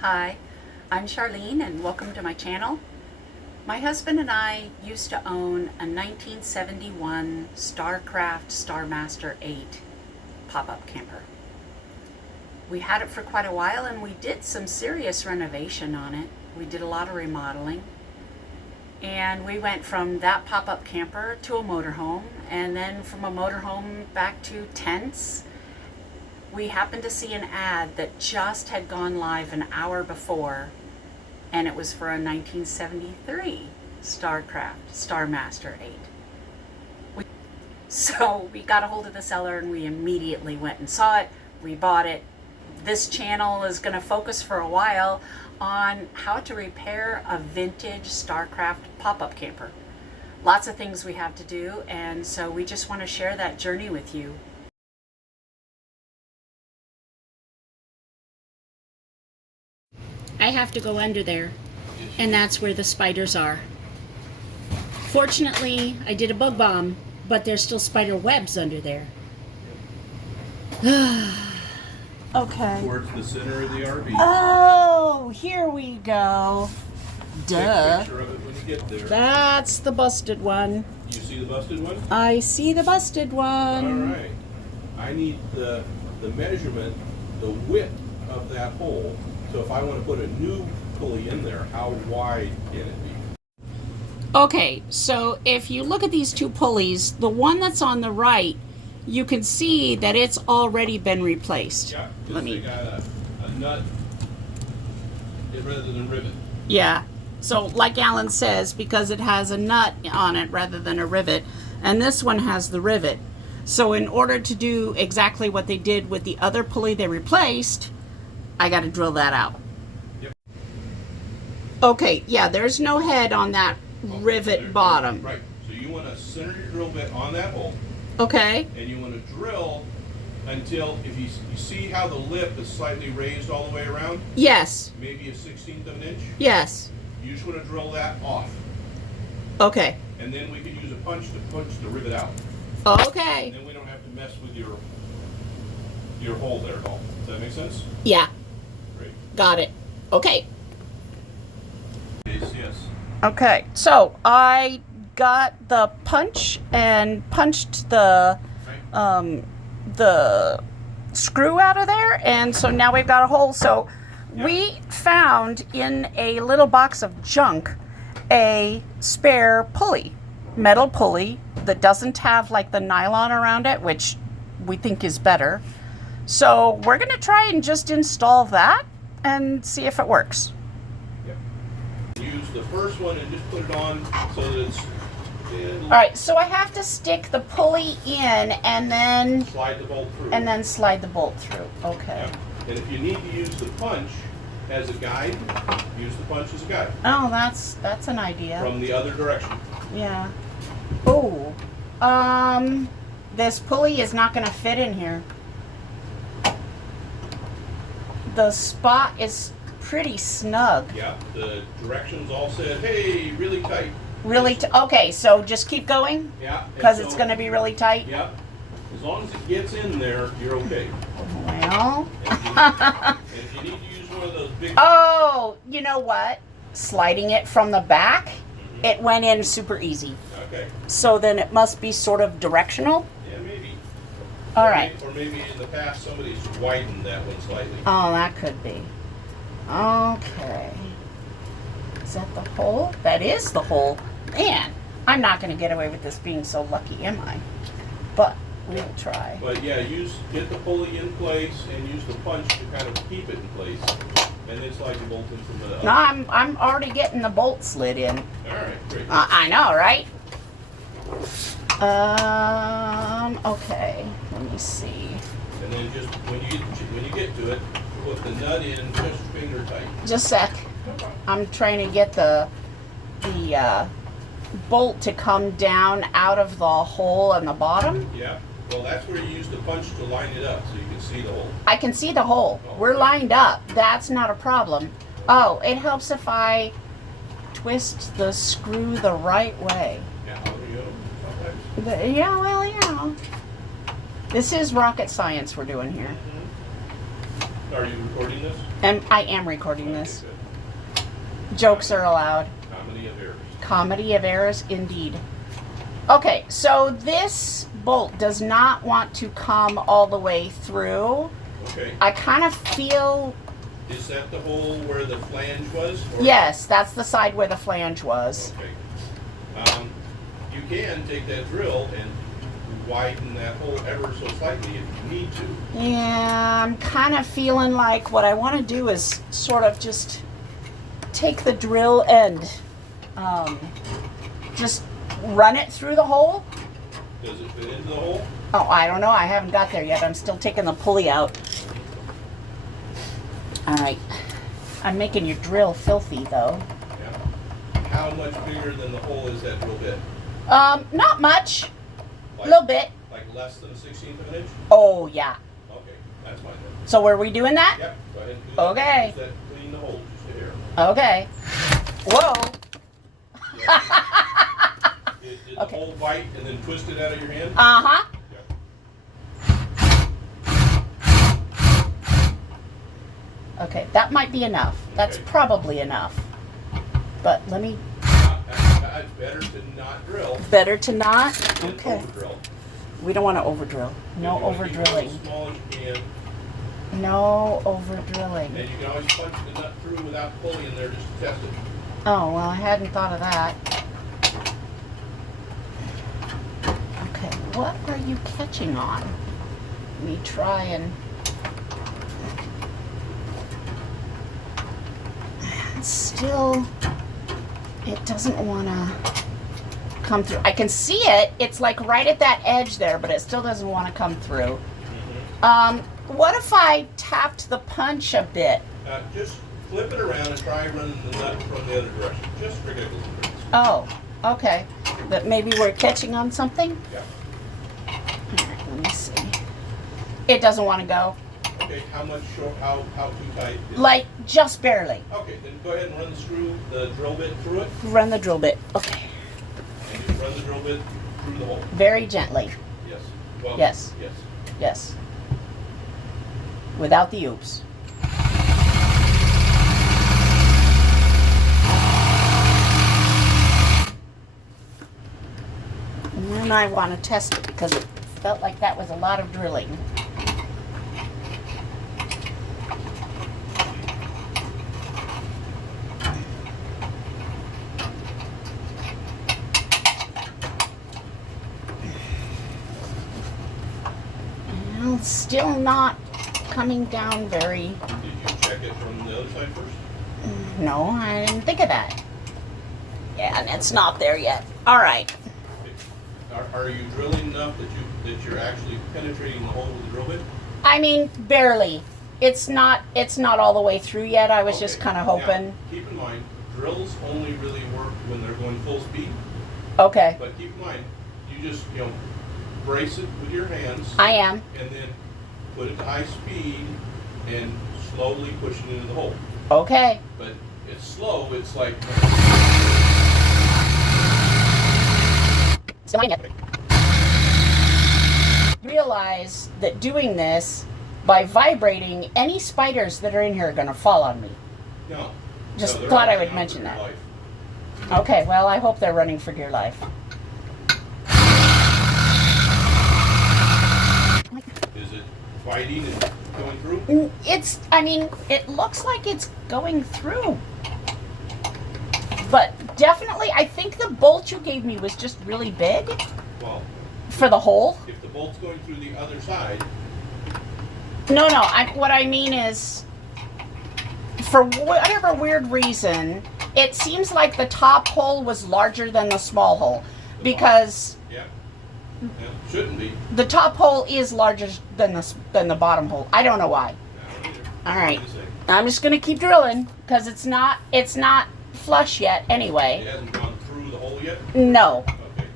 Hi, I'm Charlene and welcome to my channel. My husband and I used to own a 1971 Starcraft Starmaster 8 pop-up camper. We had it for quite a while and we did some serious renovation on it. We did a lot of remodeling. And we went from that pop-up camper to a motorhome, and then from a motorhome back to tents. We happened to see an ad that just had gone live an hour before, and it was for a 1973 Starcraft Starmaster 8. So we got a hold of the seller and we immediately went and saw it. We bought it. This channel is going to focus for a while on how to repair a vintage Starcraft pop-up camper. Lots of things we have to do, and so we just want to share that journey with you. I have to go under there, and that's where the spiders are. Fortunately, I did a bug bomb, but there's still spider webs under there. Okay. Towards the center of the RV. Oh, here we go. Duh. Take a picture of it when you get there. That's the busted one. You see the busted one? I see the busted one. All right. I need the measurement, the width of that hole. So if I want to put a new pulley in there, how wide can it be? Okay, so if you look at these two pulleys, the one that's on the right, you can see that it's already been replaced. Yeah, because they got a nut rather than a rivet. Yeah, so like Alan says, because it has a nut on it rather than a rivet, and this one has the rivet. So in order to do exactly what they did with the other pulley they replaced, I got to drill that out. Yep. Okay, yeah, there's no head on that rivet bottom. Right, so you want to center your drill bit on that hole. Okay. And you want to drill until, if you see how the lip is slightly raised all the way around? Yes. Maybe a 1/16 of an inch? Yes. You just want to drill that off. Okay. And then we can use a punch to punch the rivet out. Okay. And then we don't have to mess with your hole there at all. Does that make sense? Yeah. Great. Got it. Okay. Yes. Okay. So I got the punch and punched the screw out of there, and so now we've got a hole. So we found in a little box of junk a spare pulley, metal pulley that doesn't have like the nylon around it, which we think is better. So we're going to try and just install that and see if it works. Yep. Use the first one and just put it on so that it's in. All right, so I have to stick the pulley in and then Slide the bolt through. and then slide the bolt through. Okay. Yep. And if you need to use the punch as a guide, use the punch as a guide. Oh, that's an idea. From the other direction. Yeah. Oh. This pulley is not going to fit in here. The spot is pretty snug. Yeah, the directions all said, hey, really tight. Really okay, so just keep going? Yeah. Because it's going to be really tight? Yeah. As long as it gets in there, you're okay. Well. And if you need to use one of those big... Oh, you know what? Sliding it from the back, it went in super easy. Okay. So then it must be sort of directional? Yeah, maybe. All right. Or maybe in the past somebody's widened that one slightly. Oh, that could be. Okay. Is that the hole? That is the hole. Man, I'm not going to get away with this being so lucky, am I? But we'll try. But yeah, get the pulley in place and use the punch to kind of keep it in place. And then slide the bolt in from the other. No, I'm already getting the bolt slid in. All right, great. I know, right? Okay. Let me see. And then just when you get to it, put the nut in just finger tight. Just a sec. I'm trying to get the bolt to come down out of the hole in the bottom. Yeah. Well, that's where you use the punch to line it up so you can see the hole. I can see the hole. We're lined up. That's not a problem. Oh, it helps if I twist the screw the right way. Yeah, sometimes. Yeah, well, yeah. This is rocket science we're doing here. Are you recording this? And I am recording this. Okay, Jokes are allowed. good. Comedy of errors. Comedy of errors, indeed. Okay, so this bolt does not want to come all the way through. Okay. I kind of feel... Is that the hole where the flange was? Or? Yes, that's the side where the flange was. Okay. You can take that drill and widen that hole ever so slightly if you need to. Yeah, I'm kind of feeling like what I want to do is sort of just take the drill and just run it through the hole. Does it fit into the hole? Oh, I don't know. I haven't got there yet. I'm still taking the pulley out. All right. I'm making your drill filthy, though. Yeah. How much bigger than the hole is that drill bit? Not much. A Like, little bit. Like less than a 16th of an inch? Oh, yeah. Okay, that's fine then. So were we doing that? Yep, go ahead and do that. Okay. Use that, clean the hole just a hair. Okay. Whoa. Yeah. Did Okay. the hole bite and then twist it out of your hand? Uh-huh. Yep. Okay, that might be enough. That's Okay. probably enough. But let me... It's better to not drill Better to not? than Okay. over-drill. We don't want to over-drill. No You wanna keep it over-drilling. as small as you can, No over-drilling. and you can always punch the nut through without pulling in there just to test it. Oh, well, I hadn't thought of that. Okay, what are you catching on? Let me try and... Still, it doesn't want to come through. I can see it. It's like right at that edge there, but it still doesn't want to come through. What if I tapped the punch a bit? Just flip it around and try running the nut from the other direction, just for giggles and grins. Oh, okay. But maybe we're catching on something? Yeah. All right, let me see. It doesn't want to go. Okay, how much short, how too tight? Is Like, just barely. it? Okay, then go ahead and run the drill bit through it, Run the drill bit. Okay. and just run the drill bit through the hole. Very gently. Yes. Well, Yes. Yes. Yes. Without the oops. And then I want to test it because it felt like that was a lot of drilling. Well, still not coming down very... Did you check it from the other side first? No, I didn't think of that. Yeah, and it's not there yet. All right. Are you drilling enough that you're actually penetrating the hole with the drill bit? I mean, barely. It's not all the way through yet. I was just Okay. kind of Now, hoping. keep in mind, drills only really work when they're going full speed. Okay. But keep in mind, you just brace it with your hands, I am. and then put it to high speed and slowly push it into the hole. Okay. But it's slow. It's like Still not yet. Realize that doing this by vibrating, any spiders that are in here are going to fall on me. no. Just no, they're thought I running would out mention for your that. life. Okay, well, I hope they're running for dear life. Is it fighting and going through? It looks like it's going through. But definitely, I think the bolt you gave me was just really big Well, for the hole. if the bolt's going through the other side, No, what I mean is, for whatever weird reason, it seems like the top hole was larger than the small hole. Because yeah, shouldn't be. the top hole is larger than the bottom hole. I don't know why. No, either. All right. What do you say? I'm just gonna keep drilling because it's not flush yet It anyway. hasn't gone through the hole yet? No. Okay.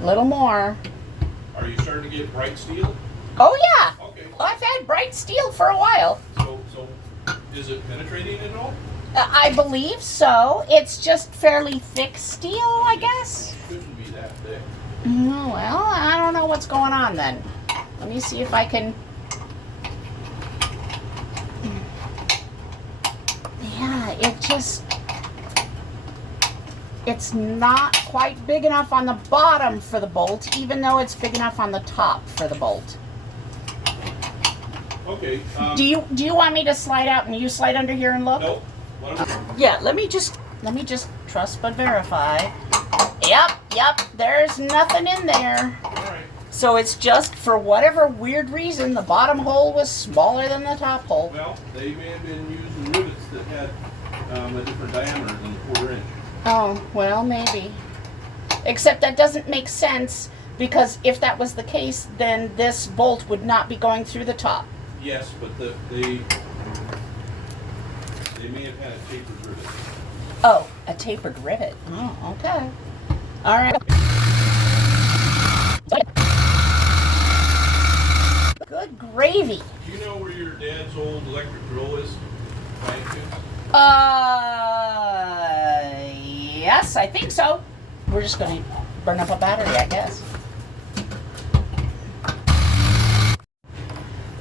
A little more. Are you starting to get bright steel? Oh yeah. Okay. Well, I've had bright steel for a while. So is it penetrating at all? I believe so. It's just fairly thick steel, I guess. It shouldn't be that thick. Well, I don't know what's going on then. Let me see if I can... Yeah, it's not quite big enough on the bottom for the bolt, even though it's big enough on the top for the bolt. Okay. Do you want me to slide out and you slide under here and look? Nope. Yeah, let me just trust but verify. Yep, there's nothing in there. Alright. So it's just, for whatever weird reason, the bottom hole was smaller than the top hole. Well, they may have been using rivets that had a different diameter than a 1/4 inch. Oh, well, maybe. Except that doesn't make sense, because if that was the case, then this bolt would not be going through the top. Yes, but they may have had a tapered rivet. Oh, a tapered rivet. Oh, okay. All right. Good gravy. Do you know where your dad's old electric drill is? By any chance? Yes, I think so. We're just going to burn up a battery, I guess.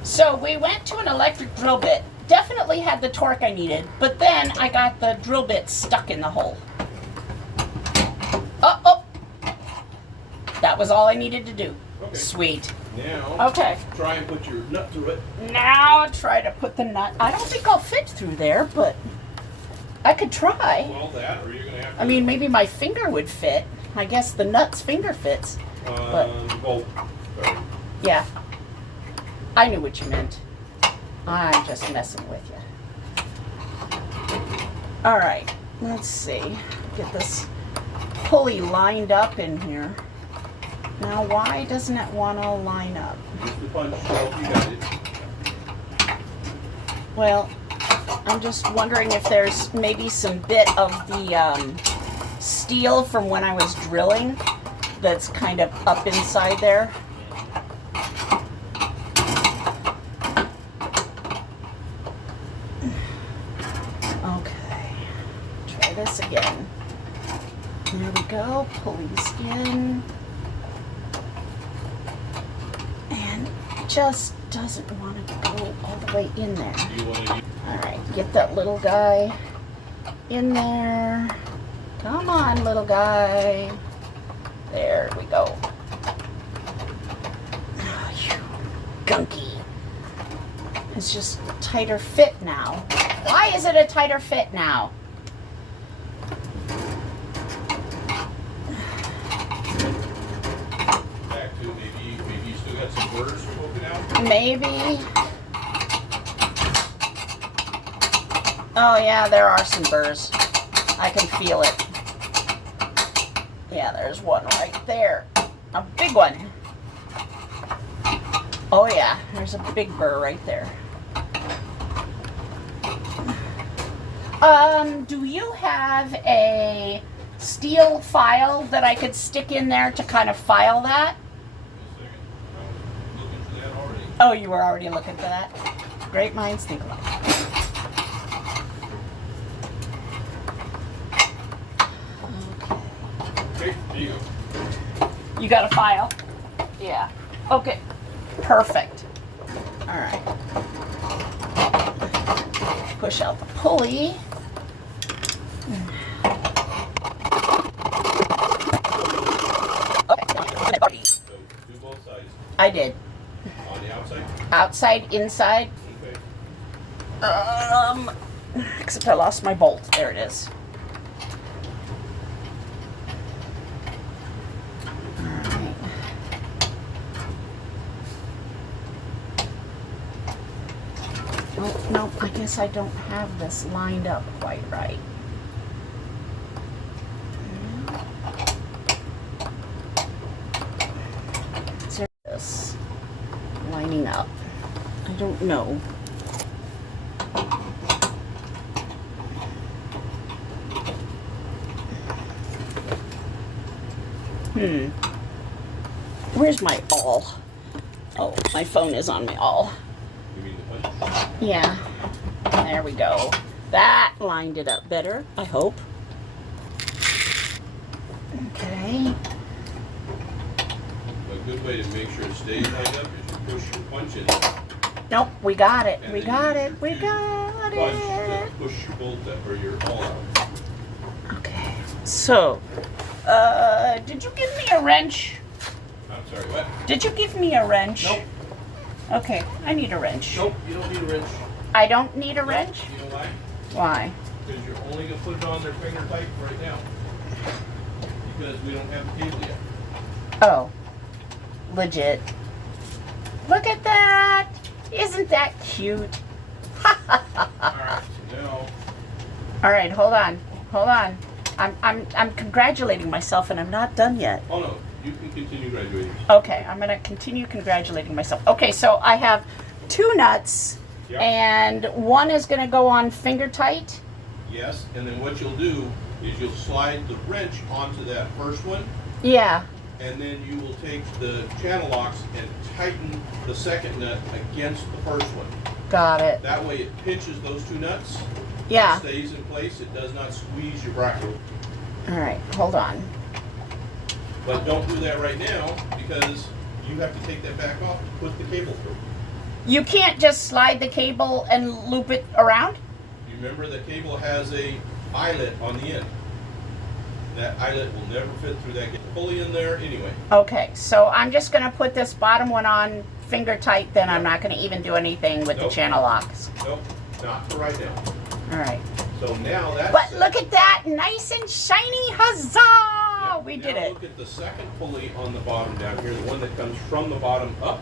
So we went to an electric drill bit. Definitely had the torque I needed, but then I got the drill bit stuck in the hole. Oh. That was all I needed to do. Okay. Sweet. Now, Okay. try and put your nut through it. Now try to put the nut. I don't think I'll fit through there, but I could try. Well, that, or you're going to have to... I mean, maybe my finger would fit. I guess the nut's finger fits. well, sorry. Yeah. I knew what you meant. I'm just messing with you. All right. Let's see. Get this pulley lined up in here. Now, why doesn't it want to line up? Use the punch. Oh, you got it. Well, I'm just wondering if there's maybe some bit of the steel from when I was drilling that's kind of up inside there. Okay, try this again. There we go, pulleys in. And it just doesn't want to go all the way in there. Do you want to use... All right, get that little guy in there. Come on, little guy. There we go. Oh, you gunky. It's just a tighter fit now. Why is it a tighter fit now? Back to maybe you still got some burrs poking out? Maybe. Oh yeah, there are some burrs. I can feel it. Yeah, there's one right there. A big one. Oh yeah, there's a big burr right there. Do you have a steel file that I could stick in there to kind of file that? Just a second. I'm looking for that already. Oh, you were already looking for that? Great minds think alike. Okay, there you go. You got a file? Yeah. Okay. Perfect. All right. Push out the pulley. Okay. So do both sides. I did. On the outside? Outside, inside. Okay. Except I lost my bolt. There it is. Alright. Oh, no, I guess I don't have this lined up quite right. Is there this lining up? I don't know. Where's my awl? Oh, my phone is on my awl. You mean the punch? Yeah. There we go. That lined it up better, I hope. Okay. good way to make sure it stays lined up is you push your punch in. Nope, we got it. And We then got you it. We use got punch it. to push your bolt up or your all out. Okay. So, did you give me a wrench? I'm sorry, what? Did you give me a wrench? Nope. Okay, I need a wrench. Nope, you don't need a wrench. I don't need a wrench? You know why? Why? Because you're only going to put it on their finger tight right now. Because we don't have the cable yet. Oh, legit. Look at that. Isn't that cute? Alright, so now... All right, hold on. Hold on. I'm congratulating myself and I'm not done yet. Oh no, you can continue graduating. Okay, I'm gonna continue congratulating myself. Okay, so I have 2 nuts, Yep. and one is gonna go on finger tight. Yes, and then what you'll do is you'll slide the wrench onto that first one, Yeah. and then you will take the channel locks and tighten the second nut against the first one. Got it. That way it pinches those 2 nuts. Yeah. It stays in place. It does not squeeze your bracket. All right, hold on. But don't do that right now because you have to take that back off to put the cable through. You can't just slide the cable and loop it around? You remember the cable has a eyelet on the end. That eyelet will never fit through that pulley in there anyway. Okay, so I'm just gonna put this bottom one on finger tight, then I'm not gonna even do anything with the Nope. channel locks. Nope, not for right now. All right. So now that's... But look at that, nice and shiny, huzzah! Yep, We now did it. Look at the second pulley on the bottom down here, the one that comes from the bottom up,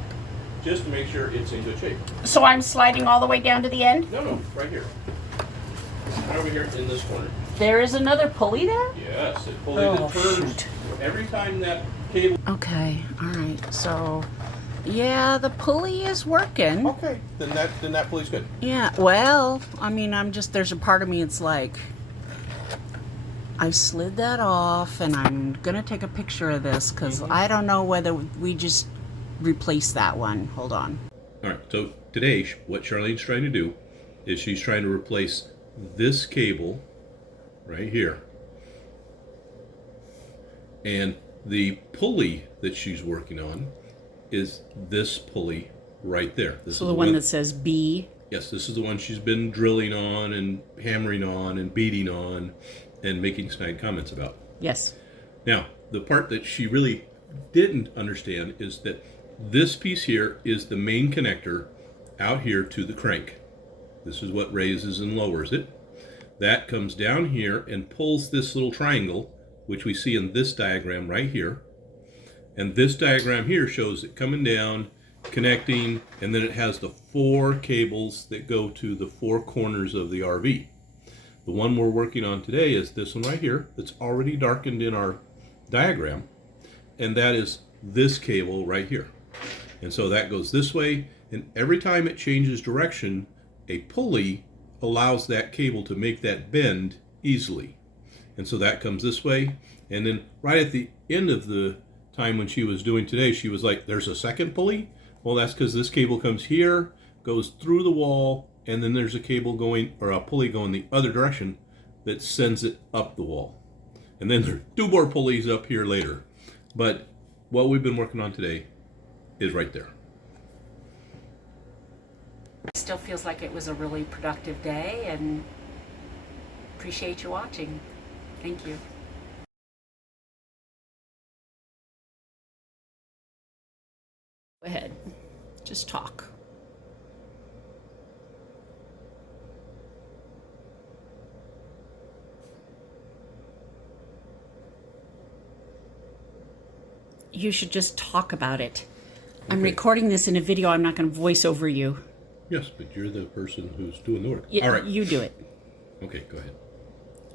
just to make sure it's in good shape. So I'm sliding all the way down to the end? No, right here. Right over here in this corner. There is another pulley there? Yes, it pulley that turns shoot. every time that cable... Okay, all right, so, yeah, the pulley is working. Okay, then that pulley's good. Yeah, well, I mean, there's a part of me, it's like, I slid that off, and I'm gonna take a picture of this, because I don't know whether we just replace that one. Hold on. All right, so today what Charlene's trying to do is she's trying to replace this cable right here. And the pulley that she's working on is this pulley right there. This So is the one that says B. Yes, this is the one she's been drilling on and hammering on and beating on and making snide comments about. Yes. Now, the part that she really didn't understand is that this piece here is the main connector out here to the crank. This is what raises and lowers it. That comes down here and pulls this little triangle, which we see in this diagram right here. And this diagram here shows it coming down, connecting, and then it has the 4 cables that go to the 4 corners of the RV. The one we're working on today is this one right here that's already darkened in our diagram, and that is this cable right here. And so that goes this way, and every time it changes direction, a pulley allows that cable to make that bend easily. And so that comes this way, and then right at the end of the time when she was doing today, she was like, there's a second pulley? Well, that's because this cable comes here, goes through the wall, and then there's a cable going, or a pulley going the other direction that sends it up the wall. And then there are 2 more pulleys up here later. But what we've been working on today is right there. Still feels like it was a really productive day, and appreciate you watching. Thank you. Go ahead. Just talk. You should just talk about it. I'm Okay. recording this in a video. I'm not going to voice over you. Yes, but you're the person who's doing the work. Yeah, All right. you do it. Okay, go ahead.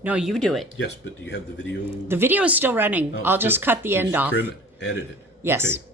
No, you do it. Yes, but do you have the video? The video is still running. Oh, I'll just cut the end off. Trim it, edit it. Yes. Okay.